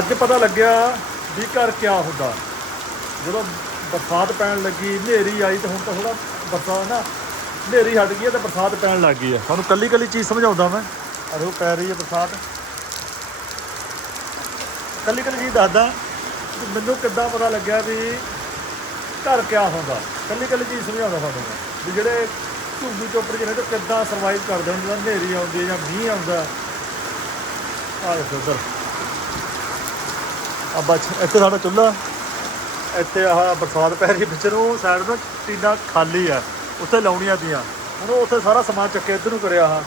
ਅੱਜ ਪਤਾ ਲੱਗਿਆ ਵੀ ਘਰ ਕਿਆ ਹੁੰਦਾ। ਜਦੋਂ ਬਰਸਾਤ ਪੈਣ ਲੱਗੀ ਹਨੇਰੀ ਆਈ ਤੇ ਹੁਣ ਤਾਂ ਥੋੜਾ ਬਰਸਾਤ ਨਾ ਹਨੇਰੀ ਹਟ ਗਈ ਹੈ ਤੇ ਬਰਸਾਤ ਪੈਣ ਲੱਗ ਗਈ ਹੈ। ਤੁਹਾਨੂੰ ਕੱਲੀ ਕੱਲੀ ਚੀਜ਼ ਸਮਝਾਉਂਦਾ ਮੈਂ। ਅਰੇ ਉਹ ਪੈ ਰਹੀ ਹੈ ਬਰਸਾਤ। ਕੱਲੀ ਕੱਲੀ ਚੀਜ਼ ਦੱਸਦਾ ਮੈਨੂੰ ਕਿੱਦਾਂ ਪਤਾ ਲੱਗਿਆ ਵੀ ਘਰ ਕਿਆ ਹੁੰਦਾ। ਕੱਲੀ ਕੱਲੀ ਚੀਜ਼ ਸਮਝਾਉਂਦਾ ਤੁਹਾਨੂੰ ਵੀ ਜਿਹੜੇ ਝੁੰਗੀ ਚੋਪੜ ਜਿਹੇ ਨੇ ਤੇ ਕਿੱਦਾਂ ਸਰਵਾਈਵ ਕਰਦੇ ਹੁੰਦੇ ਹਨੇਰੀ ਆਉਂਦੀ ਹੈ ਜਾਂ ਮੀਂਹ ਆਉਂਦਾ। ਆ ਦੇਖੋ ਉੱਧਰ ਆ ਬਚ ਇੱਥੇ ਸਾਡਾ ਚੁੱਲ੍ਹਾ ਇੱਥੇ ਆਹ ਬਰਸਾਤ ਪੈ ਰਹੀ ਵਿੱਚ ਨੂੰ ਸਾਈਡ ਨੂੰ ਟੀਨਾ ਖਾਲੀ ਆ ਉੱਥੇ ਲਾਉਣੀਆਂ ਦੀਆਂ ਹੁਣ ਉਹ ਉੱਥੇ ਸਾਰਾ ਸਮਾਨ ਚੱਕੇ ਇੱਧਰ ਨੂੰ ਕਰਿਆ ਆ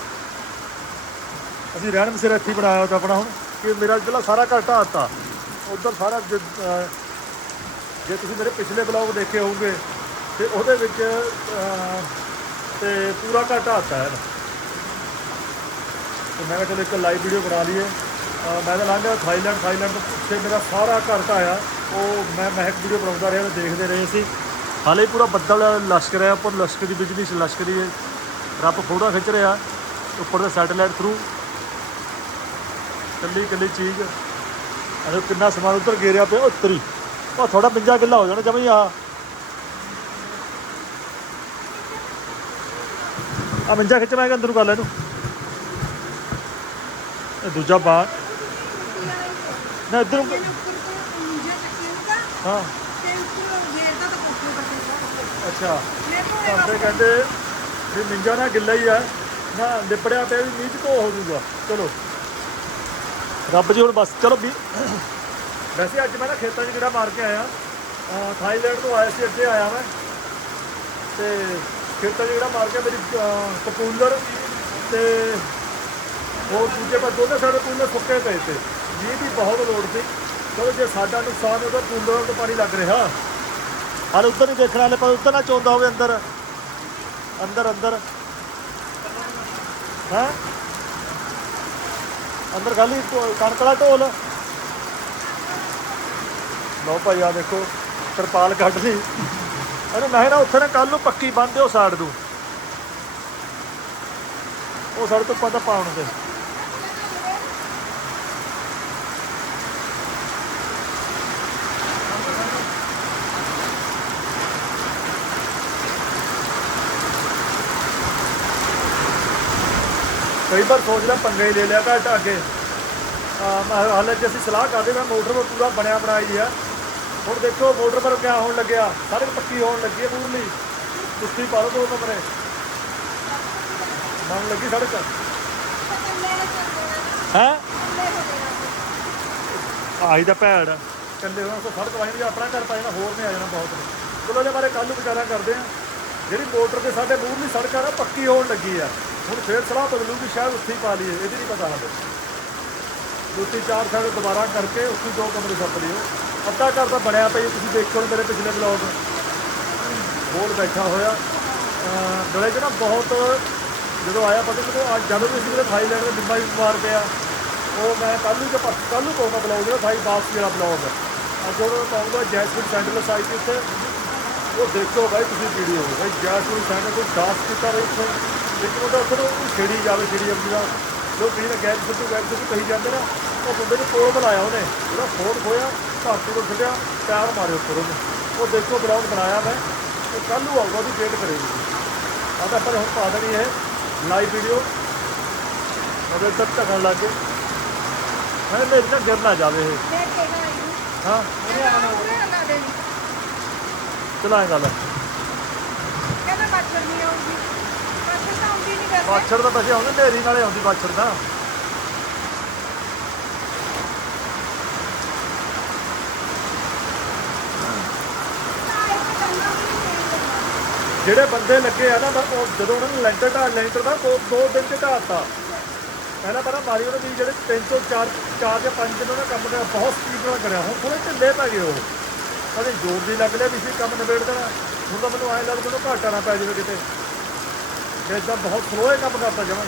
ਅਸੀਂ ਰਹਿਣ ਬਸੇਰਾ ਇੱਥੇ ਬਣਾਇਆ ਹੋਇਆ ਆਪਣਾ ਹੁਣ ਕਿ ਮੇਰਾ ਜਿਹੜਾ ਸਾਰਾ ਘਰ ਢਾਤਾ ਉਧਰ ਸਾਰਾ ਜੇ ਤੁਸੀਂ ਮੇਰੇ ਪਿਛਲੇ ਬਲੌਗ ਦੇਖੇ ਹੋਵੋਗੇ ਤੇ ਉਹਦੇ ਵਿੱਚ ਅਹ, ਤੇ ਪੂਰਾ ਘਰ ਢਾਤਾ ਹੈ ਤੇ ਮੈਂ ਕਿਹਾ ਚਲੋ ਇੱਕ ਲਾਈਵ ਵੀਡੀਓ ਬਣਾ ਲਈਏ। ਅਹ ਮੈਂ ਤਾਂ ਲੰਘਿਆ ਥਾਈਲੈਂਡ ਥਾਈਲੈਂਡ ਤੋਂ ਪਿੱਛੇ ਮੇਰਾ ਸਾਰਾ ਘਰ ਢਾਇਆ ਉਹ ਮੈਂ ਮਹਿਕ ਵੀਡੀਓ ਬਣਾਉਂਦਾ ਰਿਹਾ ਤੇ ਦੇਖਦੇ ਰਹੇ ਸੀ। ਹਾਲੇ ਪੂਰਾ ਬੱਦਲ ਲਸ਼ਕ ਰਿਹਾ ਉੱਪਰ ਲਸ਼ਕ ਦੀ ਬਿਜਲੀ ਲਸ਼ਕ ਰਹੀ ਰੱਬ ਫੋਟੋ ਖਿੱਚ ਰਿਹਾ, ਉੱਪਰ ਦੇ ਸੈਟੇਲਾਈਟ ਥਰੂ ਕੱਲੀ ਕੱਲੀ ਚੀਜ਼। ਅਰੇ ਕਿੰਨਾ ਸਮਾਨ ਉੱਧਰ ਗੇਰਿਆ ਪਿਆ, ਉੱਤਰੀ। ਉਹ ਥੋੜਾ ਪਿੰਜਾ ਕਿੱਲਾ ਹੋ ਜਾਣਾ ਜਮਈ ਆ। ਆ ਮੰਜਾ ਖਿੱਚਣਾ ਮੈਂ ਅੰਦਰੋਂ ਅੰਦਰ ਕਰ ਲੈ ਇਹਨੂੰ। ਇਹ ਦੂਜਾ ਬਾਹਰ। ਨਾ ਇੱਧਰ ਨੂੰ ਹਾਂ। ਅੱਛਾ। ਕਰਦੇ ਕਹਿੰਦੇ ਵੀ ਮਿੰਜਾ ਨਾ ਗਿੱਲਾ ਹੀ ਆ। ਨਾ ਲਿਪੜਿਆ ਪਿਆ ਵੀ ਮੀਂਹ ਚ ਧੋ ਹੋ ਚਲੋ। ਰੱਬ ਜੀ ਹੁਣ ਬਸ ਚਲੋ ਵੀ ਵੈਸੇ ਅੱਜ ਮੈਂ ਨਾ ਖੇਤਾਂ 'ਚ ਜਿਹੜਾ ਮਾਰ ਕੇ ਆਇਆ। ਥਾਈਲੈਂਡ ਤੋਂ ਆਇਆ ਸੀ ਅੱਗੇ ਆਇਆ ਮੈਂ। ਤੇ ਖੇਤਾਂ 'ਚ ਜਿਹੜਾ ਮਾਰ ਕੇ ਮੇਰੀ ਕਪੂਲਰ ਤੇ ਹੋਰ ਦੂਜੇ ਪਾਸੇ ਦੋਨੇ ਸਾਡੇ ਕੂਲਰ ਸੁੱਕੇ ਪਏ ਤੇ। ਮੀਂਹ ਦੀ ਬਹੁਤ ਲੋੜ ਸੀ। ਚਲੋ ਜੇ ਸਾਡਾ ਨੁਕਸਾਨ ਉਹਦਾ ਕੂਲਰ ਤੋਂ ਪਾਣੀ ਲੱਗ ਰਿਹਾ। ਹਾਲੇ ਉੱਧਰ ਨਹੀਂ ਦੇਖਣ ਵਾਲੇ ਪਰ ਉੱਧਰ ਨਾ ਚੋਂਦਾ ਹੋਵੇ ਅੰਦਰ। ਅੰਦਰ ਅੰਦਰ। ਹੈ? ਅੰਦਰ ਖਾਲੀ ਢੋ- ਕਣਕ ਵਾਲਾ ਢੋਲ। ਲਓ ਭਾਈ ਆ ਦੇਖੋ, ਤਰਪਾਲ ਕੱਢ ਲਈ। ਅਰੇ ਮੈਂ ਨਾ ਉੱਥੇ ਨਾ ਕੱਲ ਨੂੰ ਪੱਕੀ ਬੰਨ ਦਿਓ ਸਾਈਡ ਨੂੰ। ਉਹ ਸਾਡੇ ਤੋਂ ਪਤਾ ਪਾਉਣ ਦੇ। ਕਈ ਵਾਰ ਸੋਚਦਾ ਪੰਗੇ ਹੀ ਲੈ ਲਿਆ ਘਰ ਢਾਹ ਕੇ ਮੈਂ ਹਾਲੇ ਜੇ ਅਸੀਂ ਸਲਾਹ ਕਰਦੇ, ਮੈਂ ਮੋਟਰ ਪਰ ਪੂਰਾ ਬਣਿਆ ਬਣਾਈ ਆ। ਹੁਣ ਦੇਖੋ ਮੋਟਰ ਪਰ ਕਿਆ ਹੋਣ ਲੱਗਿਆ। ਸੜਕ ਪੱਕੀ ਹੋਣ ਲੱਗੀ ਹੈ ਪੂਰਲੀ। ਕੁੱਤੀ ਪਾ ਲਓ ਦੋ ਕਮਰੇ। ਬਣ ਲੱਗੀ ਸੜਕ? ਹੈ? ਆਹੀ ਤਾਂ ਭੈੜ ਆ। ਕਹਿੰਦੇ ਉਹਨਾਂ ਕੋ ਸੜਕ ਵਾਹੀ ਆਪਣਾ ਘਰ ਪਾਏ ਜਾਣਾ ਹੋਰ ਨਹੀਂ ਆ ਜਾਣਾ ਬਹੁਤ। ਚਲੋ ਇਹਦੇ ਬਾਰੇ ਕੱਲ ਨੂੰ ਵਿਚਾਰਾ ਕਰਦੇ ਆ ਜਿਹੜੀ ਮੋਟਰ ਦੇ ਸਾਡੇ ਮੂਹਰਲੀ ਸੜਕ ਆ ਨਾ, ਪੱਕੀ ਹੋਣ ਲੱਗੀ ਆ। ਹੁਣ ਫੇਰ ਸਲਾਹ ਬਦਲੂਗੀ, ਸ਼ਾਇਦ ਉੱਥੇ ਹੀ ਪਾ ਲਈਏ ਇਹਦੀ ਨਹੀਂ ਪਤਾ ਹਾਲੇ ਦੂਸਰੀ ਚਾਰ ਸਾਲ ਦੁਬਾਰਾ ਕਰਕੇ ਉੱਥੇ ਦੋ ਕਮਰੇ ਛੱਪ ਲਿਓ। ਅੱਧਾ ਘਰ ਤਾਂ ਬਣਿਆ ਪਈ ਤੁਸੀਂ ਦੇਖੋ ਮੇਰੇ ਪਿਛਲੇ ਬਲੌਗ ਬੋਲ ਬੈਠਾ ਹੋਇਆ। ਗਲੇ 'ਚ ਨਾ ਬਹੁਤ, ਜਦੋਂ ਆਇਆ ਪਤਾ ਜਦੋਂ ਅੱਜ ਜਦੋਂ ਵੀ ਅਸੀਂ ਮੇਰੇ ਥਾਈਲੈਂਡ ਦੇ ਨਿੰਬਾ ਵੀ ਮਾਰ ਪਿਆ, ਉਹ ਮੈਂ ਕੱਲ੍ਹ ਨੂੰ ਤੇ ਕੱਲ੍ਹ ਨੂੰ ਪਾਉਂਦਾ ਬਲੌਗ ਜਿਹੜਾ ਥਾਈ ਵਾਪਸੀ ਵਾਲਾ ਬਲੌਗ ਅੱਜ ਉਹ ਪਾਉਂਗਾ ਜੈਸਮਿਨ ਸੈਂਟਰਲ ਸਾਈਟ ਉੱਤੇ ਉਹ ਦੇਖੋ ਭਾਈ ਤੁਸੀਂ ਵੀਡੀਓ ਭਾਈ ਜੈਸਮਿਨ ਸੈਂਟਰ ਕੋਈ ਡਾਂਸ ਕੀਤਾ ਰਹੀ ਉੱਥੇ ਇੱਕ ਮੁੰਡਾ ਉੱਥੇ ਨੂੰ ਉਹਨੂੰ ਛੇੜੀ ਜਾਵੇ ਛੇੜੀ ਜਾਂਦੀ ਦਾ ਜੋ ਵੀ ਨਾ ਗੈਰ ਸਿੱਧੂ ਗੈਰ ਸਿੱਧੂ ਕਹੀ ਜਾਂਦੇ ਨਾ ਉਹ ਮੁੰਡੇ ਨੂੰ ਕੋਲ ਬੁਲਾਇਆ ਉਹਨੇ ਉਹਦਾ ਫੋਨ ਖੋਇਆ ਧਰਤੀ ਤੋਂ ਛੱਡਿਆ ਪੈਰ ਮਾਰੇ ਉੱਪਰ ਉਹਨੇ। ਉਹ ਦੇਖੋ ਬਲੌਗ ਬਣਾਇਆ ਮੈਂ ਉਹ ਕੱਲ੍ਹ ਨੂੰ ਆਊਗਾ ਉਹਦੀ ਵੇਟ ਕਰੇਗੀ। ਤਾਂ ਪਰ ਹੁਣ ਪਾ ਦੇਣੀ ਹੈ ਲਾਈਵ ਵੀਡੀਓ ਉਹਦੇ ਤੱਕ ਤੱਕਣ ਲੱਗ ਗਏ। ਮੈਂ ਨਾਲ ਗਿਰ ਨਾ ਜਾਵੇ ਇਹ। ਹਾਂ। ਚਲਾਏ ਗੱਲ। ਬਾਛੜ ਤਾਂ ਵੈਸੇ। ਆਉਂਦੇ ਢੇਰੀ ਨਾਲੇ ਆਉਂਦੀ ਬਾਛੜ ਤਾਂ। ਜਿਹੜੇ ਬੰਦੇ ਲੱਗੇ ਆ ਨਾ ਤਾਂ ਉਹ ਜਦੋਂ ਉਹਨਾਂ ਨੂੰ ਲੈਂਟਰ ਢਾਲ ਲੈਂਟਰ ਦਾ ਦੋ ਦੋ ਦਿਨ ਚ ਢਾਤਾ ਪਹਿਲਾਂ ਪਹਿਲਾਂ ਮਾਰੀ ਉਹਨੇ ਵੀ ਜਿਹੜੇ 300 4 4 ਜਾਂ 5 ਦਿਨ ਉਹਨੇ ਕੰਮ ਕਰਿਆ ਬਹੁਤ ਸਪੀਡ ਨਾਲ ਕਰਿਆ। ਹੁਣ ਥੋੜੇ ਢਿੱਲੇ ਪੈ ਗਏ ਉਹ। ਕਦੇ ਜ਼ੋਰ ਦੀ ਲੱਗ ਲਿਆ ਵੀ ਸੀ ਕੰਮ ਨਿਬੇੜ ਦੇਣਾ। ਹੁਣ ਤਾਂ ਮੈਨੂੰ ਐਂ ਲੱਗਦਾ ਉਹਨੂੰ ਘਾਟਾ ਨਾ ਪੈ ਜਾਵੇ ਕਿਤੇ। ਜੇ ਤਾਂ ਬਹੁਤ ਸਲੋ ਹੈ ਕੰਮ ਕਰਦਾ ਜਮਾਂ।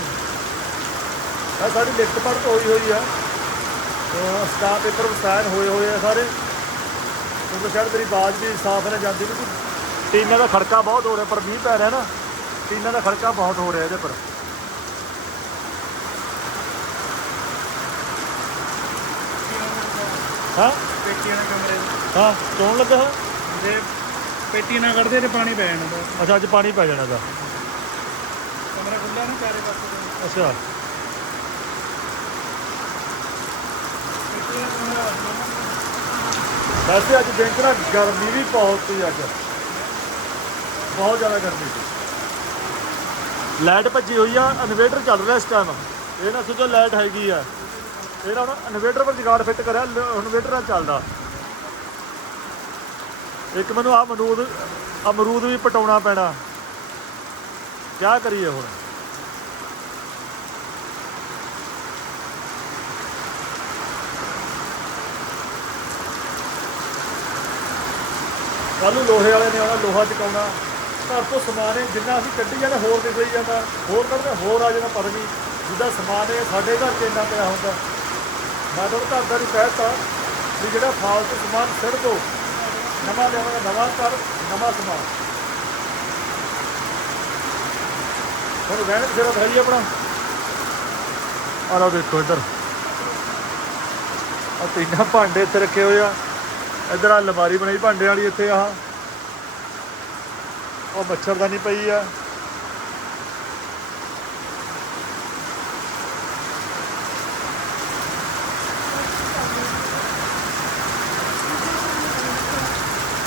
ਆ ਸਾਡੀ ਲਿਖਤ ਪੜਤ ਹੋਈ ਹੋਈ ਆ। ਸਟਾਫ ਪੇਪਰ ਵਸਾਇਨ ਹੋਏ ਹੋਏ ਆ ਸਾਰੇ। ਕਿਉਂਕਿ ਸ਼ਾਇਦ ਮੇਰੀ ਆਵਾਜ਼ ਵੀ ਸਾਫ਼ ਨਾ ਜਾਂਦੀ ਵੀ ਟੀਨਾਂ ਦਾ ਖੜਕਾ ਬਹੁਤ ਹੋ ਰਿਹਾ, ਪਰ ਮੀਂਹ ਪੈ ਰਿਹਾ ਨਾ। ਟੀਨਾਂ ਦਾ ਖੜਕਾ ਬਹੁਤ ਹੋ ਰਿਹਾ ਇਹਦੇ ਪਰ। ਹਾਂ? ਕਮਰੇ ਹਾਂ ਚੋਣ ਲੱਗਾ ਹੈ ਜੇ ਪੇਟੀ ਨਾ ਕੱਢਦੇ ਤੇ ਪਾਣੀ ਪੈ ਜਾਣਾ ਤਾਂ ਅੱਛਾ ਅੱਜ ਪਾਣੀ ਪੈ ਜਾਣਾ ਦਾ ਕਮਰਾ ਖੁੱਲਾ ਨਾ ਚਾਰੇ ਪਾਸੇ ਅੱਛਾ। ਪੇਟੀ ਕਮਰਾ ਵੈਸੇ ਅੱਜ ਦਿਨ 'ਚ ਨਾ ਗਰਮੀ ਵੀ ਬਹੁਤ ਸੀ ਅੱਜ। ਬਹੁਤ ਜ਼ਿਆਦਾ ਗਰਮੀ ਸੀ। ਲਾਈਟ ਭੱਜੀ ਹੋਈ ਆ ਇਨਵੇਟਰ ਚੱਲ ਰਿਹਾ ਇਸ ਟਾਈਮ ਇਹ ਨਾ ਸੋਚੋ ਲਾਈਟ ਹੈਗੀ ਆ। ਇਹਦਾ ਹੁਣ ਇਨਵੇਟਰ ਪਰ ਜਗਾੜ ਫਿੱਟ ਕਰਿਆ ਇਨਵੇਟਰ ਨਾਲ ਚੱਲਦਾ। ਇੱਕ ਮੈਨੂੰ ਆ ਅਮਰੂਦ ਅਮਰੂਦ ਵੀ ਪਟਾਉਣਾ ਪੈਣਾ। ਕੀ ਕਰੀਏ ਹੁਣ? ਕੱਲ ਨੂੰ ਲੋਹੇ ਵਾਲੇ ਨੇ ਆਉਣਾ, ਲੋਹਾ ਚਕਾਉਣਾ। ਘਰ ਤੋਂ ਸਮਾਨ ਹੈ ਜਿੰਨਾ ਅਸੀਂ ਕੱਢੀ ਜਾਂਦਾ ਹੋਰ ਨਿਕਲੀ ਜਾਂਦਾ। ਹੋਰ ਕੱਢਦੇ ਹੋਰ ਆ ਜਾਂਦਾ ਪਰ ਨਹੀਂ ਜਿੱਦਾਂ ਸਮਾਨ ਹੈ ਸਾਡੇ ਘਰ 'ਚ ਇੰਨਾ ਪਿਆ ਹੁੰਦਾ। ਮੈਂ ਤੁਹਾਨੂੰ ਘਰ ਦਾ ਨੂੰ ਆ ਵੀ ਜਿਹੜਾ ਫਾਲਤੂ ਸਮਾਨ ਸਿੱਟ ਦੋ, ਨਵਾਂ ਲਿਆਵਾਂਗਾ ਨਵਾਂ ਕਰ ਨਵਾਂ ਸਮਾਨ। ਹੁਣ ਰਹਿਣ ਜਿਹੜਾ ਭਰੀ ਆਪਣਾ। ਆ ਲਓ ਦੇਖੋ ਇੱਧਰ। ਆ ਤਿੰਨਾਂ ਭਾਂਡੇ ਇੱਥੇ ਰੱਖੇ ਹੋਏ ਆ। ਇੱਧਰ ਆ ਅਲਮਾਰੀ ਬਣਾਈ ਭਾਂਡੇ ਵਾਲੀ ਇੱਥੇ ਆਹ। ਉਹ ਮੱਛਰਦਾਨੀ ਪਈ ਆ।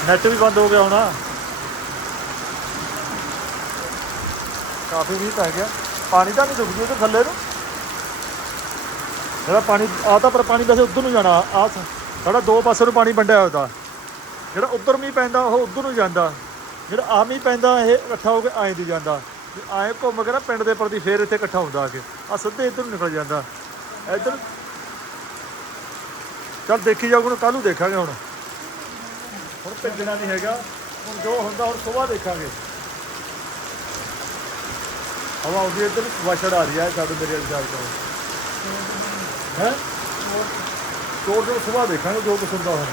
ਨੈਟ ਵੀ ਬੰਦ ਹੋ ਗਿਆ ਹੋਣਾ। ਕਾਫੀ ਵੀ ਪੈ ਗਿਆ। ਪਾਣੀ ਤਾਂ ਨਹੀਂ ਡੁੱਬ ਗਿਆ ਤੇ ਥੱਲੇ ਨੂੰ। ਜਿਹੜਾ ਪਾਣੀ ਆ ਤਾਂ ਪਰ ਪਾਣੀ ਵੈਸੇ ਉਧਰ ਨੂੰ ਜਾਣਾ ਆ ਸਾਡਾ ਦੋ ਪਾਸੇ ਨੂੰ ਪਾਣੀ ਵੰਡਿਆ ਹੋਇਆ ਜਿਹੜਾ ਉੱਧਰ ਮੀਂਹ ਪੈਂਦਾ, ਉਹ ਉੱਧਰ ਨੂੰ ਜਾਂਦਾ। ਜਿਹੜਾ ਆ ਮੀਂਹ ਪੈਂਦਾ, ਇਹ ਇਕੱਠਾ ਹੋ ਕੇ ਆਏ ਦੀ ਜਾਂਦਾ। ਆਏ ਘੁੰਮ ਕੇ ਨਾ ਪਿੰਡ ਦੇ ਪ੍ਰਤੀ ਫੇਰ ਇੱਥੇ ਇਕੱਠਾ ਹੁੰਦਾ ਆ ਕੇ। ਆ ਸਿੱਧੇ ਇੱਧਰ ਨੂੰ ਨਿਕਲ ਜਾਂਦਾ। ਇੱਧਰ ਚੱਲ ਦੇਖੀ ਜਾਊ, ਹੁਣ ਕੱਲ ਨੂੰ ਦੇਖਾਂਗੇ ਹੁਣ। ਹੁਣ ਭੇਜਣਾ ਨਹੀਂ ਹੈਗਾ। ਹੁਣ ਜੋ ਹੁੰਦਾ, ਹੁਣ ਸਵੇਰ ਦੇਖਾਂਗੇ। ਹਵਾ ਆਉਂਦੀ ਇੱਧਰ, ਵਾਸ਼ੜ ਆ ਰਹੀ ਹੈ, ਸਾਡੇ ਮੇਰੇ ਅਨੁਸਾਰ ਤੋਂ। ਹੈ? ਚੋਰ ਜੋ ਸਵੇਰ ਦੇਖਾਂਗੇ, ਜੋ ਕੁਛ ਹੁੰਦਾ ਹੁਣ।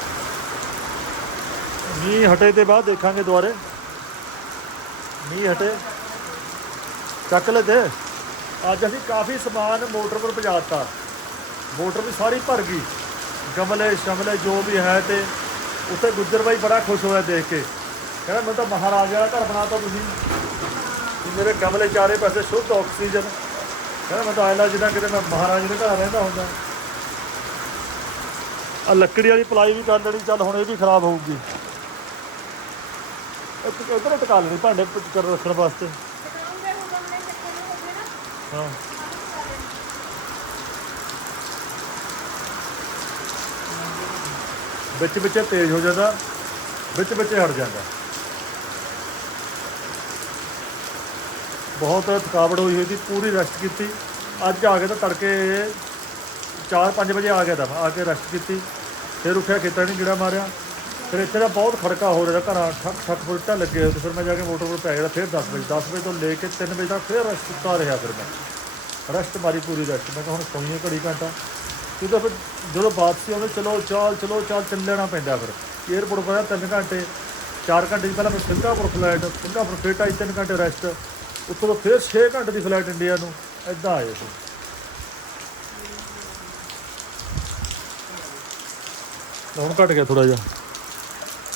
ਮੀਂਹ ਹਟੇ ਤੇ ਬਾਅਦ ਦੇਖਾਂਗੇ ਦੁਬਾਰੇ। ਮੀਂਹ ਹਟੇ। ਚੱਕ ਲੈ ਤੇ ਅੱਜ ਅਸੀਂ ਕਾਫੀ ਸਮਾਨ ਮੋਟਰ ਪਰ ਪਹੁੰਚਾਤਾ ਮੋਟਰ ਵੀ ਸਾਰੀ ਭਰ ਗਈ। ਗਮਲੇ, ਸ਼ਮਲੇ, ਜੋ ਵੀ ਹੈ ਤੇ ਉੱਥੇ ਗੁੱਜਰ ਬਾਈ ਬੜਾ ਖੁਸ਼ ਹੋਇਆ ਦੇਖ ਕੇ। ਕਹਿੰਦਾ ਮੈਂ ਤਾਂ ਮਹਾਰਾਜਾ ਦਾ ਘਰ ਬਣਾਤਾ ਤੁਸੀਂ। ਵੀ ਮੇਰੇ ਗਮਲੇ ਚਾਰੇ ਪਾਸੇ ਸ਼ੁੱਧ ਆਕਸੀਜਨ। ਕਹਿੰਦਾ ਮੈਂ ਤਾਂ ਆਇਲਾ ਜਿੱਦਾਂ ਕਿਤੇ ਮੈਂ ਮਹਾਰਾਜੇ ਦੇ ਘਰ ਰਹਿੰਦਾ ਹੁੰਦਾ। ਆ ਲੱਕੜੀ ਵਾਲੀ ਪਲਾਈ ਵੀ ਕਰ ਲੈਣੀ ਚੱਲ ਹੁਣ ਇਹ ਵੀ ਖਰਾਬ ਹੋਊਗੀ। ਇੱਕ ਉਧਰ ਟਕਾ ਲੈਣੀ ਭਾਂਡੇ ਕਰ ਰੱਖਣ ਵਾਸਤੇ? ਹੋ ਗਮਲੇ ਚੱਕੇ ਨੂੰ ਹੋ ਗਏ ਨਾ ਹਾਂ ਵਿੱਚ ਵਿੱਚ ਤੇਜ਼ ਹੋ ਜਾਂਦਾ ਵਿੱਚ ਵਿੱਚ ਹਟ ਜਾਂਦਾ। ਬਹੁਤ ਥਕਾਵਟ ਹੋਈ ਹੋਈ ਸੀ ਪੂਰੀ ਰੈਸਟ ਕੀਤੀ। ਅੱਜ ਆ ਕੇ ਤਾਂ ਤੜਕੇ 4-5 ਵਜੇ ਆ ਗਿਆ ਤਾਂ ਮੈਂ, ਆ ਕੇ ਰੈਸਟ ਕੀਤੀ। ਫਿਰ ਉੱਠਿਆ ਖੇਤਾਂ ਨਹੀਂ ਗਿੜਾ ਮਾਰਿਆ। ਫਿਰ ਇੱਥੇ ਦਾ ਬਹੁਤ ਖੜਕਾ ਹੋ ਰਿਹਾ ਘਰਾਂ ਠੱਕ ਠੱਕ ਫੁੱਟਾ ਲੱਗੇ ਹੋਏ ਫਿਰ ਮੈਂ ਜਾ ਕੇ ਮੋਟਰ ਕੋਲ ਪੈ ਗਿਆ ਫਿਰ 10 ਵਜੇ 10 ਵਜੇ ਤੋਂ ਲੈ ਕੇ 3 ਵਜੇ ਤੱਕ ਫਿਰ ਰੈਸਟ ਕੀਤਾ ਰਿਹਾ ਫਿਰ ਮੈਂ। ਰੈਸਟ ਮਾਰੀ ਪੂਰੀ ਰੈਸਟ ਮੈਂ ਕਿਹਾ ਹੁਣ ਸੌਈਏ ਘੜੀ ਘੰਟਾ। ਕਿਉਂਕਿ ਫਿਰ ਜਦੋਂ ਵਾਪਸੀ ਆਉਂਦੇ, ਚਲੋ, ਚਾਲ ਚਲੋ, ਚਾਲ ਚੱਲਣਾ ਪੈਂਦਾ ਫਿਰ। ਏਅਰਪੋਰਟ ਕੋਲ 3 ਘੰਟੇ 4 ਘੰਟੇ ਦੀ ਪਹਿਲਾਂ ਫਿਰ ਸਿੰਗਾਪੁਰ ਫਲਾਈਟ ਸਿੰਗਾਪੁਰ ਫਿਰ ਢਾਈ 3 ਘੰਟੇ ਰੈਸਟ ਉੱਥੋਂ ਤੋਂ ਫਿਰ 6 ਘੰਟੇ ਦੀ ਫਲਾਈਟ ਇੰਡੀਆ ਨੂੰ ਐਦਾਂ ਆਏ ਸੀ। ਹੁਣ ਘਟ ਗਿਆ ਥੋੜਾ ਜਿਹਾ।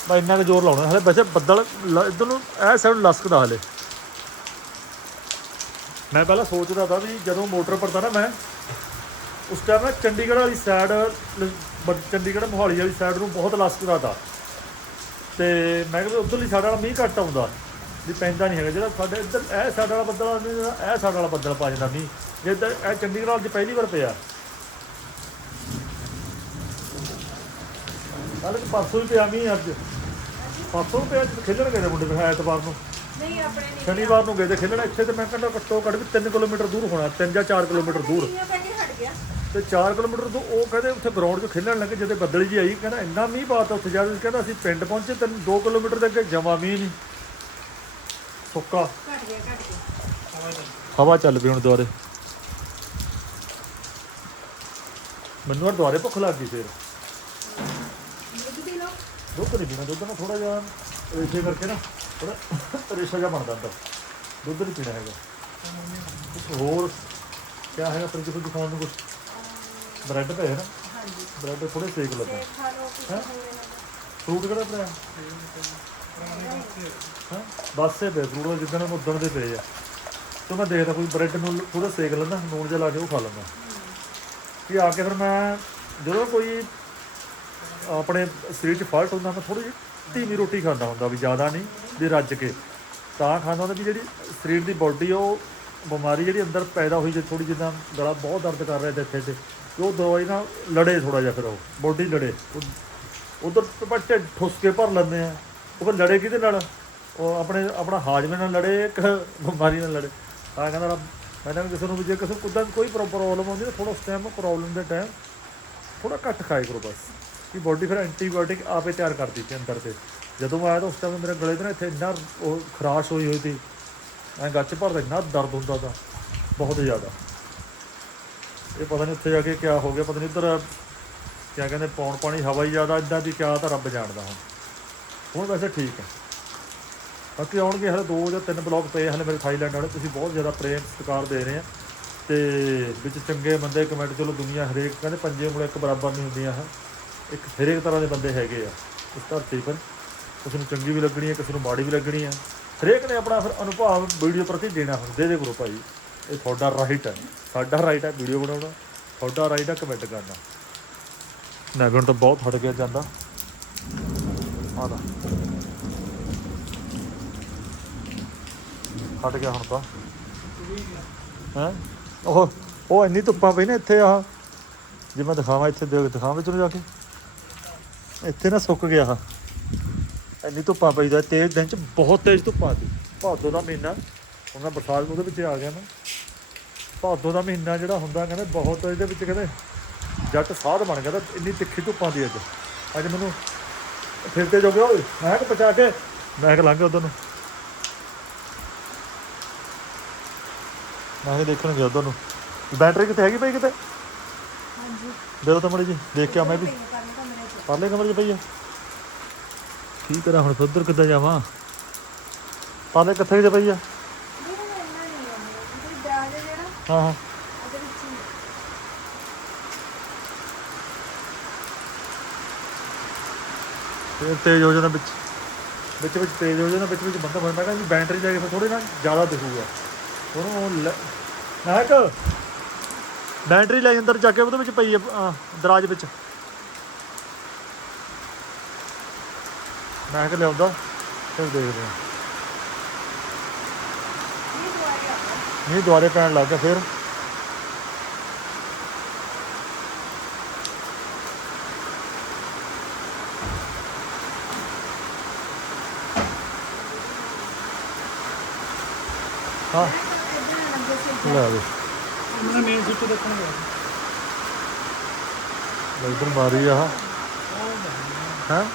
ਮੈਂ ਇੰਨਾ ਕੁ ਜ਼ੋਰ ਲਾਉਣਾ, ਹਲੇ ਵੈਸੇ ਬੱਦਲ ਲ- ਇੱਧਰ ਨੂੰ, ਇਹ ਸਾਈਡ ਲਸਕਦਾ ਹਲੇ। ਮੈਂ ਪਹਿਲਾਂ ਸੋਚਦਾ ਤਾਂ ਵੀ ਜਦੋਂ ਮੋਟਰ ਪਰ ਨਾ ਮੈਂ ਉਸ ਟਾਈਮ ਨਾ ਚੰਡੀਗੜ੍ਹ ਵਾਲੀ ਸਾਈਡ ਚੰਡੀਗੜ੍ਹ ਮੋਹਾਲੀ ਵਾਲੀ ਸਾਈਡ ਨੂੰ ਬਹੁਤ ਲਸਕਦਾ ਤਾ ਤੇ ਮੈਂ ਕਿਹਾ ਉੱਧਰਲੀ ਸਾਈਡ ਵਾਲਾ ਮੀਂਹ ਘੱਟ ਆਉਂਦਾ। ਵੀ ਪੈਂਦਾ ਨਹੀਂ ਹੈਗਾ। ਜਿਹੜਾ ਸਾਡੇ ਇੱਧਰ ਇਹ ਸਾਈਡ ਵਾਲਾ ਬੱਦਲ ਆਉਂਦਾ ਜਿਹੜਾ ਇਹ ਸਾਈਡ ਵਾਲਾ ਬੱਦਲ ਪਾ ਜਾਂਦਾ ਮੀਂਹ। ਜੇ ਇੱਧਰ ਇਹ ਚੰਡੀਗੜ੍ਹ ਵਾਲੀ ਪਹਿਲੀ ਵਾਰ ਪਿਆ। ਕੱਲ ਪਰਸੋਂ ਹੀ ਪਿਆ ਮੀਂਹ ਅੱਜ। ਪਰਸੋਂ ਪਿਆ ਖੇਲਣ ਗਏ ਮੁੰਡੇ ਫਿਰ ਐਤਵਾਰ ਨੂੰ। ਨਹੀਂ ਆਪਣੇ ਨਹੀਂ ਸ਼ਨੀਵਾਰ ਨੂੰ ਗਏ ਤੇ ਖੇਲਣ ਇੱਥੇ ਤੇ ਮੈਂ ਕਹਿੰਦਾ ਘੱਟੋ ਘੱਟ ਵੀ 3 ਕਿਲੋਮੀਟਰ ਦੂਰ ਹੋਣਾ 3 ਜਾਂ 4 ਕਿਲੋਮੀਟਰ ਦੂਰ। ਹਟ ਗਿਆ। ਤੇ 4 ਕਿਲੋਮੀਟਰ ਤੋਂ ਉਹ ਕਹਿੰਦੇ ਉੱਥੇ ਗਰਾਊਂਡ 'ਚ ਖੇਲਣ ਲੱਗੇ ਜਦੋਂ ਬੱਦਲ ਜੀ ਆਈ ਕਹਿੰਦਾ ਇੰਨਾ ਮੀਂਹ ਪਾਤਾ ਉੱਥੇ ਜਾ ਕੇ ਕਹਿੰਦਾ ਅਸੀਂ ਪਿੰਡ ਪਹੁੰਚੇ ਤੇ 2 ਕਿਲੋਮੀਟਰ ਦੇ ਅੱਗੇ ਜਮਾ ਮੀਂਹ ਨਹੀਂ। ਸੁੱਕਾ। ਘਟ ਗਿਆ ਘਟ ਗਿਆ। ਹਵਾ ਚੱਲ ਪਈ ਹੁਣ ਦੁਆਰੇ। ਮੈਨੂੰ ਦੁਆਰੇ ਭੁੱਖ ਲੱਗ ਗਈ ਫੇਰ। ਦੁੱਧ ਨਹੀਂ ਪੀਣਾ ਦੁੱਧ ਨਾਲ ਥੋੜਾ ਜਿਹਾ ਰੇਸ਼ੇ ਕਰਕੇ ਨਾ ਥੋੜਾ ਰੇਸ਼ਾ ਜਿਹਾ ਬਣਦਾ ਅੰਦਰ। ਦੁੱਧ ਨਹੀਂ ਪੀਣਾ ਹੈਗਾ। ਹੋਰ ਕਿਆ ਹੈਗਾ ਫਰਿੱਜ ਫਰਿੱਜ ਖਾਣ ਨੂੰ ਕੁਛ? ਬ੍ਰੈਡ ਪਏ ਹੈ ਨਾ? ਹਾਂਜੀ। ਬ੍ਰੈਡ ਥੋੜੇ ਸੇਕ ਸੇਬ ਖਾ ਲਓ ਕੁਛ ਹੈਂ? ਹੋਰ ਦਾ। ਫਰੂਟ ਕਿਹੜਾ ਪਿਆ ਹਾਂ? ਬਾਸੇ ਪਏ ਫਰੂਟ ਜਿੱਦਣ ਉਦਣ ਦੇ ਪਏ ਆ। ਤੇ ਮੈਂ ਦੇਖਦਾ ਕੋਈ ਬ੍ਰੈਡ ਨੂੰ ਥੋੜਾ ਸੇਕ ਲੈਂਦਾ ਨੂਣ ਜਿਹਾ ਲਾ ਕੇ ਉਹ ਖਾ ਲੈਂਦਾ। ਕਿ ਆ ਕੇ ਫਿਰ ਮੈਂ ਜਦੋਂ ਕੋਈ ਆਪਣੇ ਸਰੀਰ 'ਚ ਫਾਲਟ ਹੁੰਦਾ ਮੈਂ ਥੋੜੀ ਜਿਹੀ ਧੀਮੀ ਰੋਟੀ ਖਾਂਦਾ ਹੁੰਦਾ ਵੀ ਜ਼ਿਆਦਾ ਨਹੀਂ ਵੀ ਰੱਜ ਕੇ। ਤਾਂ ਖਾਂਦਾ ਹੁੰਦਾ ਵੀ ਜਿਹੜੀ ਸਰੀਰ ਦੀ ਬਾਡੀ ਉਹ ਬਿਮਾਰੀ ਜਿਹੜੀ ਅੰਦਰ ਪੈਦਾ ਹੋਈ ਜੇ ਥੋੜੀ ਜਿੱਦਾਂ ਗਲਾ ਬਹੁਤ ਦਰਦ ਕਰ ਰਿਹਾ ਤੇ ਇੱਥੇ। ਤੇ ਕਿ ਉਹ ਦਵਾਈ ਨਾਲ ਲੜੇ ਥੋੜਾ ਜਿਹਾ ਫਿਰ ਉਹ, ਬੋਡੀ ਲੜੇ। ਉਧਰ ਢਿੱਡ ਠੁੱਸ ਕੇ ਭਰ ਲੈਂਦੇ ਆ ਉਹ ਫਿਰ ਲੜੇ ਕਿਹਦੇ ਨਾਲ? ਉਹ ਆਪਣੇ, ਆਪਣਾ ਹਾਜ਼ਮੇ ਨਾਲ ਲੜੇ, ਇੱਕ ਬਿਮਾਰੀ ਨਾਲ ਲੜੇ। ਤਾਂ ਕਹਿੰਦਾ ਰੱਬ, ਮੈਂ ਕਿਸੇ ਨੂੰ ਵੀ ਜੇ ਕਿਸੇ ਨੂੰ ਕੁੱਦਾਂ ਕੋਈ ਪ੍ਰੋਬਲਮ ਆਉਂਦੀ ਨਾ ਥੋੜਾ ਉਸ ਟਾਈਮ ਪ੍ਰੋਬਲਮ ਦੇ ਟਾਈਮ ਥੋੜਾ ਘੱਟ ਖਾਇਆ ਕਰੋ ਬਸ। ਕਿ ਬੋਡੀ ਫਿਰ ਐਂਟੀਬਾਇਓਟਿਕ ਆਪੇ ਤਿਆਰ ਕਰਦੀ ਸੀ ਅੰਦਰ ਤੇ। ਜਦੋਂ ਮੈਂ ਆਇਆ ਤਾਂ ਉਸ ਟਾਈਮ ਮੇਰੇ ਗਲੇ ਤੇ ਨਾ ਇੱਥੇ ਇੰਨਾ ਉਹ ਖਰਾਸ਼ ਹੋਈ ਹੋਈ ਸੀ। ਐਂ ਗੱਚ ਭਰਦਾ ਇੰਨਾ ਦਰਦ ਹੁੰਦਾ ਤਾਂ ਬਹੁਤ ਜ਼ਿਆਦਾ। ਇਹ ਪਤਾ ਨਹੀਂ ਉੱਥੇ ਜਾ ਕੇ ਕਿਆ ਹੋ ਗਿਆ, ਪਤਾ ਨਹੀਂ ਉੱਧਰ ਕਿਆ ਕਹਿੰਦੇ, ਪੌਣ ਪਾਣੀ, ਹਵਾ ਹੀ ਜ਼ਿਆਦਾ ਇਦਾਂ ਦੀ, ਕਿਆ ਤਾਂ ਰੱਬ ਜਾਣਦਾ ਹੁਣ। ਹੁਣ ਵੈਸੇ ਠੀਕ ਹੈ। ਬਾਕੀ ਆਉਣਗੇ ਹਲੇ ਦੋ ਜਾਂ ਤਿੰਨ ਬਲੌਗ ਪਏ ਹਲੇ ਮੇਰੇ ਥਾਈਲੈਂਡ ਵਾਲੇ, ਤੁਸੀਂ ਬਹੁਤ ਜ਼ਿਆਦਾ ਪ੍ਰੇਮ ਸਤਿਕਾਰ ਦੇ ਰਹੇ ਆ। ਤੇ ਵਿੱਚ ਚੰਗੇ ਬੰਦੇ ਕਮੈਂਟ, ਚਲੋ ਦੁਨੀਆ ਹਰੇਕ, ਕਹਿੰਦੇ ਪੰਜੇ ਉਂਗਲਾਂ ਇੱਕ ਬਰਾਬਰ ਨਹੀਂ ਹੁੰਦੀਆਂ, ਹੈ। ਇੱਕ ਹਰੇਕ ਤਰ੍ਹਾਂ ਦੇ ਬੰਦੇ ਹੈਗੇ ਆ, ਇਸ ਧਰਤੀ ਪਰ। ਕਿਸੇ ਨੂੰ ਚੰਗੀ ਵੀ ਲੱਗਣੀ ਹੈ ਕਿਸੇ ਨੂੰ ਮਾੜੀ ਵੀ ਲੱਗਣੀ ਹੈ ਹਰੇਕ ਨੇ ਆਪਣਾ ਫਿਰ ਅਨੁਭਵ ਵੀਡੀਓ ਪ੍ਰਤੀ ਦੇਣਾ ਹੁੰਦਾ ਦੇ ਦੇ ਕਰੋ ਭਾਈ। ਇਹ ਤੁਹਾਡਾ ਰਾਈਟ ਹੈ। ਸਾਡਾ ਰਾਈਟ ਹੈ ਵੀਡੀਓ ਬਣਾਉਣਾ। ਤੁਹਾਡਾ ਰਾਈਟ ਹੈ ਕਮੈਂਟ ਕਰਨਾ। ਨੈਗਨ ਤਾਂ ਬਹੁਤ ਹਟ ਗਿਆ ਜਾਂਦਾ। ਆਦਾ ਹਟ ਗਿਆ ਹੁਣ ਤਾਂ। ਹੈ? ਉਹ ਉਹ ਇੰਨੀ ਧੁੱਪਾਂ ਪਈ ਨੇ ਇੱਥੇ ਆ ਜੇ ਮੈਂ ਦਿਖਾਵਾਂ ਇੱਥੇ ਦੇ ਦਿਖਾਵਾਂ ਚਲੋ ਜਾ ਕੇ। ਇੱਥੇ ਨਾ ਸੁੱਕ ਗਿਆ ਆ ਇੰਨੀ ਧੁੱਪਾਂ ਪਈ ਦਾ, ਤੇਜ਼ ਦਿਨ ਚ ਬਹੁਤ ਤੇਜ਼ ਧੁੱਪਾਂ ਸੀ। ਭਾਦੋ ਦਾ ਮਹੀਨਾ। ਹੁਣ ਮੈਂ ਬਰਸਾਤ ਉਹਦੇ ਵਿੱਚ ਆ ਗਿਆ ਨਾ ਭਾਦੋ ਦਾ ਮਹੀਨਾ ਜਿਹੜਾ ਹੁੰਦਾ ਕਹਿੰਦੇ ਬਹੁਤ ਇਹਦੇ ਵਿੱਚ ਕਹਿੰਦੇ ਜੱਟ ਸਾਧ ਬਣ ਗਿਆ ਤਾਂ ਇੰਨੀ ਤਿੱਖੀ ਧੁੱਪਾਂ ਦੀ ਅੱਜ। ਅੱਜ ਮੈਨੂੰ ਫਿਰਤੇ ਜੋਗੇ ਓਏ ਮੈਂ ਕਿ ਪਚਾ ਕੇ ਮੈਂ ਕਿ ਲੰਘ ਉਧਰ ਨੂੰ। ਮੈਂ ਕਿ ਦੇਖਣ ਗਿਆ ਉਧਰ ਨੂੰ। ਬੈਟਰੀ ਕਿਤੇ ਹੈਗੀ ਪਈ ਕਿਤੇ? ਹਾਂਜੀ। ਦੇ ਦੋ ਤਾਂ ਮੜੀ ਜੀ ਦੇਖ ਕੇ ਆ ਮੈਂ ਵੀ। ਪਰਲੇ ਕਮਰੇ 'ਚ ਪਈ ਆ। ਕੀ ਕਰਾਂ ਹੁਣ ਫਿਰ ਉੱਧਰ ਕਿੱਦਾਂ ਜਾਵਾਂ? ਪਰਲੇ ਕਿੱਥੇ 'ਚ ਪਈ ਆ ਨਹੀਂ ਨਹੀਂ ਇੰਨਾ ਨਹੀਂ ਆਉਂਦਾ ਜਿਹੜੀ ਬੈਗ ਹੈ ਜਿਹੜਾ ਹਾਂ। ਹਾਂ ਉਹਦੇ ਵਿੱਚ ਹੀ ਫਿਰ ਤੇਜ਼ ਹੋ ਜਾਂਦਾ ਵਿੱਚ। ਵਿੱਚ ਵਿੱਚ ਤੇਜ਼ ਹੋ ਜਾਂਦਾ ਵਿੱਚ ਵਿੱਚ ਬੰਦਾ ਬੰਦਾ ਕਹਿੰਦਾ ਬੈਟਰੀ ਜਾ ਕੇ ਫਿਰ ਥੋੜੇ ਨਾ ਜ਼ਿਆਦਾ ਦਿਖੂਗਾ। ਉਹਨੂੰ ਉਹ ਲੈ- ਮੈਂ ਬੈਟਰੀ ਲੈ ਅੰਦਰ ਜਾ ਕੇ ਉਹਦੇ ਵਿੱਚ ਪਈ ਆ ਅਹ, ਦਰਾਜ ਵਿੱਚ। ਮਹਿਕ ਲਿਆਉਂਦਾ ਫਿਰ ਦੇਖਦੇ ਹਾਂ ਇਹ ਦੁਆਰੇ ਆਉਂਦਾ ਨਹੀਂ ਦੁਆਰੇ ਪੈਣ ਲੱਗ ਗਿਆ ਫਿਰ। ਹਾਂ। ਇਦਾਂ ਲੱਗੇ ਸੀ ਲੈ ਦੇ ਮੈਂ ਮੇਨ ਸੁੱਟ ਦੇਖਣ ਗਿਆ। ਇਧਰ ਮਾਰੀ ਆ। ਹੈ?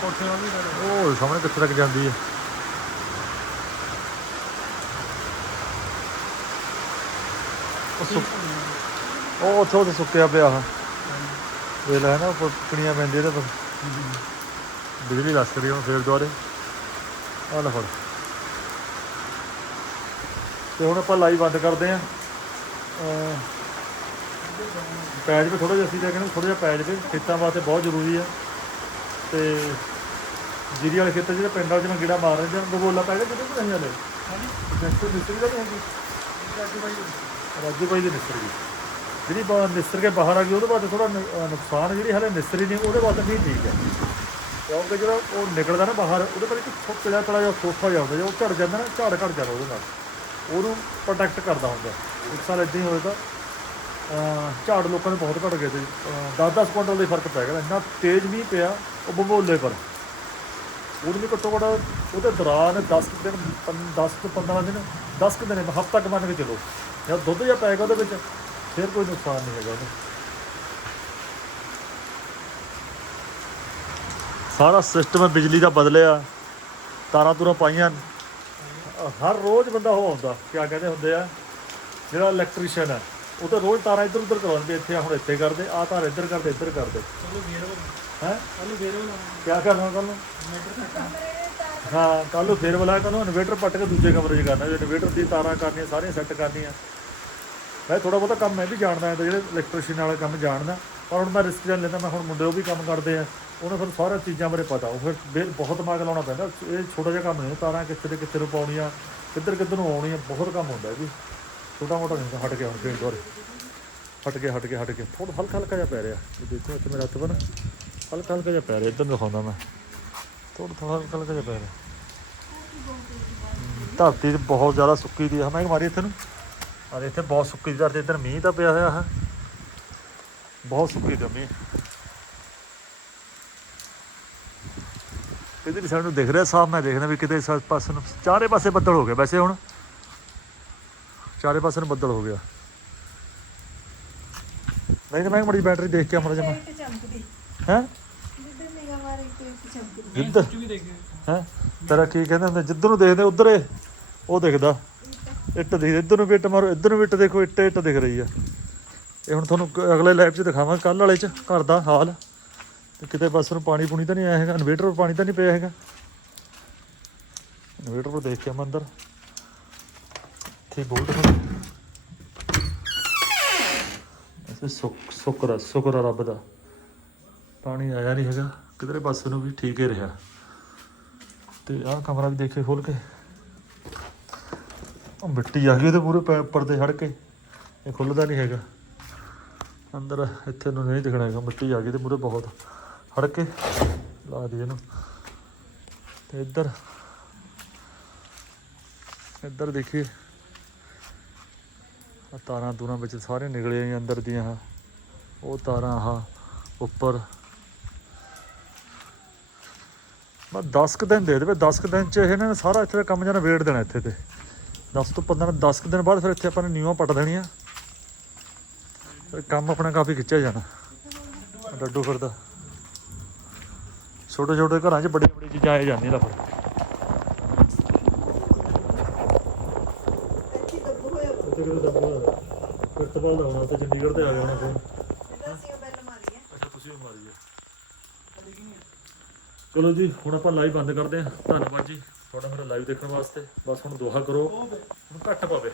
ਕੋਠੇ ਵਾਲੀ ਦਾ ਉਹ ਸਾਹਮਣੇ ਕਿੱਥੇ ਤੱਕ ਜਾਂਦੀ ਹੈ ਉਹ ਸੁੱਕ- ਉਹ ਉੱਥੋਂ ਤੇ ਸੁੱਕਿਆ ਪਿਆ ਆ ਇਹ ਲੈ ਨਾ ਉੱਪਰ ਕਿਣੀਆਂ ਪੈਂਦੀਆਂ ਤੇ ਬਿਜਲੀ ਲੱਗ ਰਹੀ ਹੁਣ ਫੇਰ ਦੁਆਰੇ ਆ ਲੈ ਫੜ। ਤੇ ਹੁਣ ਆਪਾਂ ਲਾਈਵ ਬੰਦ ਕਰਦੇ ਆਂ ਪੈਜ ਵੀ ਥੋੜਾ ਜਿਹਾ ਅਸੀਂ ਤਾਂ ਕਹਿੰਦੇ ਥੋੜਾ ਜਿਹਾ ਪੈਜ ਵੀ। ਖੇਤਾਂ ਵਾਸਤੇ ਬਹੁਤ ਜ਼ਰੂਰੀ ਆ। ਤੇ ਜੀਰੀ ਵਾਲੇ ਖੇਤਾਂ ਜਿਹੜਾ ਪਿੰਡਾਂ 'ਚ ਮੈਂ ਗੇੜਾ ਮਾਰ ਰਿਹਾ ਜਾਂ ਬੋਲਾ ਪੈ ਗਿਆ ਕਿਤੇ ਨਹੀਂ ਹਲੇ। ਹਾਂਜੀ। ਨਿਸਰ ਦਾ ਨਹੀਂ ਹੈਗੀ? ਰਾਜੂ ਭਾਈ ਰਾਜੂ ਭਾਈ ਦੀ। ਨਿਸਰ ਜਿਹੜੀ ਬਾ ਨਿਸਰ ਕੇ ਬਾਹਰ ਆ ਗਈ, ਉਹਦੇ ਬਾਅਦ ਥੋੜਾ ਨੁਕਸਾਨ ਜਿਹੜੀ ਹਲੇ ਨਿਸਰੀ ਨਹੀਂ ਉਹਦੇ ਬਾਅਦ ਨਹੀਂ ਠੀਕ ਹੈ। ਕਿਉਂਕਿ ਜਿਹੜਾ ਉਹ ਨਿਕਲਦਾ ਨਾ ਬਾਹਰ, ਉਹਦੇ ਪਰ ਇੱਕ ਥੋੜਾ ਤਲਾ ਜਿਹਾ ਸੋਫਾ ਜਿਹਾ ਹੁੰਦਾ ਜੇ ਉਹ ਝੜ ਜਾਂਦਾ ਨਾ, ਝੜ ਘੜ ਜਾਂਦਾ ਉਹਦੇ ਨਾਲ। ਉਹਨੂੰ ਪ੍ਰੋਟੈਕਟ ਕਰਦਾ ਹੁੰਦਾ। ਇੱਕ ਸਾਲ ਇਦਾਂ ਹੀ ਹੋਇਆ ਤਾਂ ਝਾੜ ਲੋਕਾਂ ਦੇ ਬਹੁਤ ਘਟ ਗਏ ਤੇ 10-10 ਕੁਇੰਟਲ ਦੇ ਫ਼ਰਕ ਪੈ ਗਿਆ। ਇੰਨਾ ਤੇਜ਼ ਮੀਂਹ ਪਿਆ, ਉਹ ਬਮੋਲੇ ਪਰ। ਉਹਦੇ ਲਈ ਘੱਟੋ ਘੱਟ ਉਹਦੇ ਦੌਰਾਨ 10 ਕੁ ਦਿਨ 10 ਤੋਂ 15 ਦਿਨ 10 ਕੁ ਦਿਨ, ਹਫ਼ਤਾ ਕੁ ਮੰਨ ਕੇ ਚਲੋ। ਜਦ ਦੁੱਧ ਜਿਹਾ ਪਏਗਾ ਉਹਦੇ ਵਿੱਚ ਫਿਰ ਕੋਈ ਨੁਕਸਾਨ ਨਹੀਂ ਹੈਗਾ ਉਹਨੂੰ। ਸਾਰਾ ਸਿਸਟਮ ਬਿਜਲੀ ਦਾ ਬਦਲਿਆ ਤਾਰਾਂ ਤੂਰਾਂ ਪਾਈਆਂ। ਹਰ ਰੋਜ਼ ਬੰਦਾ ਉਹ ਆਉਂਦਾ ਕਿਆ ਕਹਿੰਦੇ ਹੁੰਦੇ ਆ ਜਿਹੜਾ ਇਲੈਕਟ੍ਰੀਸ਼ੀਅਨ ਹੈ ਉਹ ਤਾਂ ਰੋਜ਼ ਤਾਰਾਂ ਇੱਧਰ ਉੱਧਰ ਕਰਾਉਂਦੇ ਇੱਥੇ ਹੁਣ ਇੱਥੇ ਕਰਦੇ ਆ ਤਾਰ ਇੱਧਰ ਕਰਦੇ ਇੱਧਰ ਕਰਦੇ। ਹੈ? ਫੇਰ ਕਿਆ ਕਰਨਾ ਕੱਲ ਨੂੰ? ਹਾਂ ਕੱਲ ਨੂੰ ਫੇਰ ਬੁਲਾਇਆ ਕੱਲ ਨੂੰ ਇਨਵੇਟਰ ਪੱਟ ਕੇ ਦੂਜੇ ਕਮਰੇ 'ਚ ਕਰਨਾ ਜੇ ਇਨਵੇਟਰ ਦੀ ਤਾਰਾਂ ਕਰਨੀਆਂ ਸਾਰੀਆਂ ਸੈੱਟ ਕਰਨੀਆਂ। ਮੈਂ ਥੋੜਾ ਬਹੁਤਾ ਕੰਮ ਮੈਂ ਵੀ ਜਾਣਦਾ ਹਾਂ ਜਿਹੜੇ ਇਲੈਕਟ੍ਰੀਸ਼ੀਅਨ ਵਾਲਾ ਕੰਮ ਜਾਣਦਾ ਪਰ ਹੁਣ ਮੈਂ ਰਿਸਕ ਜਾਂ ਲੈਂਦਾ, ਮੈਂ ਹੁਣ ਮੁੰਡੇ ਉਹ ਵੀ ਕੰਮ ਕਰਦੇ ਆ, ਉਹਨਾਂ ਨੂੰ ਸਾਰੀਆਂ ਚੀਜ਼ਾਂ ਬਾਰੇ ਪਤਾ, ਉਹ ਫਿਰ ਬੇ- ਬਹੁਤ ਦਿਮਾਗ ਲਾਉਣਾ ਪੈਂਦਾ, ਇਹ ਛੋਟਾ ਜਿਹਾ ਕੰਮ ਨਹੀਂ, ਤਾਰਾਂ ਕਿੱਥੇ ਤੇ ਕਿੱਥੇ ਨੂੰ ਪਾਉਣੀਆਂ, ਕਿੱਧਰ ਕਿੱਧਰ ਨੂੰ ਆਉਣੀਆਂ, ਬਹੁਤ ਕੰਮ ਹੁੰਦਾ ਜੀ। ਛੋਟਾ ਮੋਟਾ ਨਹੀਂ ਹਟ ਗਿਆ ਹੁਣ ਫੇਰ ਦੁਆਰੇ ਹਟ ਗਿਆ ਹਟ ਗਿਆ ਹਟ ਗਿਆ ਥੋੜਾ ਹਲਕਾ ਹਲਕਾ ਜਿਹਾ ਪੈ ਰਿਹਾ। ਇਹ ਦੇਖੋ ਇੱਥੇ ਮੇਰਾ ਹੱਥ ਬਣਾ, ਹਲਕਾ ਹਲਕਾ ਜਿਹਾ ਪੈ ਰਿਹਾ, ਇੱਧਰ ਦਿਖਾਉਂਦਾ ਮੈਂ। ਥੋੜਾ ਥੋੜਾ ਹਲਕਾ ਹਲਕਾ ਜਿਹਾ ਪੈ ਰਿਹਾ। ਧਰਤੀ ਬਹੁਤ ਜ਼ਿਆਦਾ ਸੁੱਕੀ ਦੀ ਆ, ਮੈਂ ਮਾਰੀ ਇੱਥੇ ਨੂੰ। ਅਰੇ ਇੱਥੇ ਬਹੁਤ ਸੁੱਕੀ ਦੀ ਧਰਤੀ ਇੱਧਰ ਮੀਂਹ ਤਾਂ ਪਿਆ ਹੋਇਆ ਹੈ। ਬਹੁਤ ਸੁੱਕੀ ਦੀ ਮੀਂਹ ਇਧਰ ਸਾਨੂੰ ਦਿਖ ਰਿਹਾ ਸਾਫ਼ ਮੈਂ ਦੇਖਣਾ ਵੀ ਕਿਤੇ ਪਾਸੇ ਨੂੰ ਚਾਰੇ ਪਾਸੇ ਬੱਦਲ ਹੋ ਗਏ ਵੈਸੇ ਹੁਣ। ਚਾਰੇ ਪਾਸੇ ਨੂੰ ਬੱਦਲ ਹੋ ਗਿਆ। ਨਹੀਂ ਤਾਂ ਮੈਂ ਮੜੀ ਬੈਟਰੀ ਦੇਖ ਕੇ ਮੜਾ ਜਮਾ ਹੈ? ਜਿੱਦਾਂ ਤੇ ਹੈ? ਤੇਰਾ ਕੀ ਕਹਿੰਦੇ ਹੁੰਦੇ? ਜਿੱਧਰ ਨੂੰ ਦੇਖਦੇ ਉਧਰ ਉਹ ਦਿਖਦਾ। ਇੱਟ ਦਿਖਦੀ ਇੱਧਰ ਨੂੰ ਵੀ ਇੱਟ ਮਾਰੋ, ਇੱਧਰ ਨੂੰ ਵੀ ਇੱਟ ਦੇਖੋ, ਇੱਟ ਇੱਟ ਦਿਖ ਰਹੀ ਆ। ਇਹ ਹੁਣ ਤੁਹਾਨੂੰ ਅਗਲੇ ਲਾਈਵ 'ਚ ਦਿਖਾਵਾਂ ਕੱਲ ਵਾਲੇ 'ਚ, ਘਰ ਦਾ ਹਾਲ। ਤੇ ਕਿਤੇ ਬਸ ਨੂੰ ਪਾਣੀ ਪੂਣੀ ਤਾਂ ਨਹੀਂ ਆਇਆ ਹੈਗਾ, ਇਨਵੇਟਰ 'ਤੇ ਪਾਣੀ ਤਾਂ ਨਹੀਂ ਪਿਆ ਹੈਗਾ। ਇਨਵੇਟਰ 'ਤੇ ਦੇਖ ਕੇ ਮੈਂ ਅੰਦਰ। ਇੱਥੇ ਬੋਲਟ ਐਸੇ ਸੁੱਕ ਸ਼ੁਕਰ ਆ ਰੱਬ ਦਾ। ਪਾਣੀ ਆਇਆ ਨਹੀਂ ਹੈਗਾ, ਕਿਧਰੇ ਪਾਸੇ ਨੂੰ ਵੀ ਠੀਕ ਹੀ ਰਿਹਾ। ਤੇ ਆਹ ਕਮਰਾ ਵੀ ਦੇਖੇ ਖੋਲ ਕੇ। ਉਹ ਮਿੱਟੀ ਆ ਗਈ ਉਹਦੇ ਪੂਰੇ ਪੈਰ ਉੱਪਰ ਤੇ ਖੜ ਕੇ। ਇਹ ਖੁੱਲਦਾ ਨਹੀਂ ਹੈਗਾ। ਅੰਦਰ ਇੱਥੇ ਨੂੰ ਨਹੀਂ ਦਿਖਣਾ ਹੈਗਾ, ਮਿੱਟੀ ਆ ਗਈ ਤੇ ਮੂਰੇ ਬਹੁਤ। ਹੜ ਕੇ ਲਾ ਦਈਏ ਇਹਨੂੰ। ਤੇ ਇੱਧਰ ਇੱਧਰ ਦੇਖੀਏ। ਆਹ ਤਾਰਾਂ ਤੂਰਾਂ ਵਿੱਚ ਸਾਰੇ ਨਿਕਲੇ ਆਈ ਅੰਦਰ ਦੀਆਂ ਆਹ। ਉਹ ਤਾਰਾਂ ਆਹ ਉੱਪਰ। ਬਸ 10 ਕੁ ਦਿਨ ਦੇ ਦੇਵੇ 10 ਕੁ ਦਿਨ ਚ ਇਹਨਾਂ ਨੇ ਸਾਰਾ ਇੱਥੇ ਦਾ ਕੰਮ ਜਨਾ ਵੇੜ ਦੇਣਾ ਇੱਥੇ ਤੇ। 10 ਤੋਂ 15 10 ਕੁ ਦਿਨ ਬਾਅਦ ਫਿਰ ਇੱਥੇ ਆਪਾਂ ਨੇ ਨਿਊਆਂ ਪੱਟ ਦੇਣੀਆਂ। ਕੰਮ ਆਪਣਾ ਕਾਫੀ ਖਿੱਚਿਆ ਜਾਣਾ। ਡੱਡੂ ਫਿਰਦਾ। ਛੋਟੇ ਛੋਟੇ ਘਰਾਂ 'ਚ ਬੜੀ ਬੜੀ ਚੀਜ਼ਾਂ ਆ ਜਾਂਦੀਆਂ ਦਾ ਫਿਰ। ਇੱਥੇ ਦਾ ਹੋਣਾ ਤੇ ਚੰਡੀਗੜ੍ਹ ਤੇ ਆ ਗਿਆ ਹੋਣਾ ਫਿਰ ਅੱਛਾ ਤੁਸੀਂ ਮਾਰੀ ਹੈ ਚਲੋ ਜੀ, ਹੁਣ ਆਪਾਂ ਲਾਈਵ ਬੰਦ ਕਰਦੇ ਹਾਂ। ਧੰਨਵਾਦ ਜੀ। ਤੁਹਾਡਾ ਮੇਰਾ ਲਾਈਵ ਦੇਖਣ ਵਾਸਤੇ। ਬਸ ਹੁਣ ਦੁਆ ਕਰੋ। ਹੁਣ ਘੱਟ ਪਵੇ।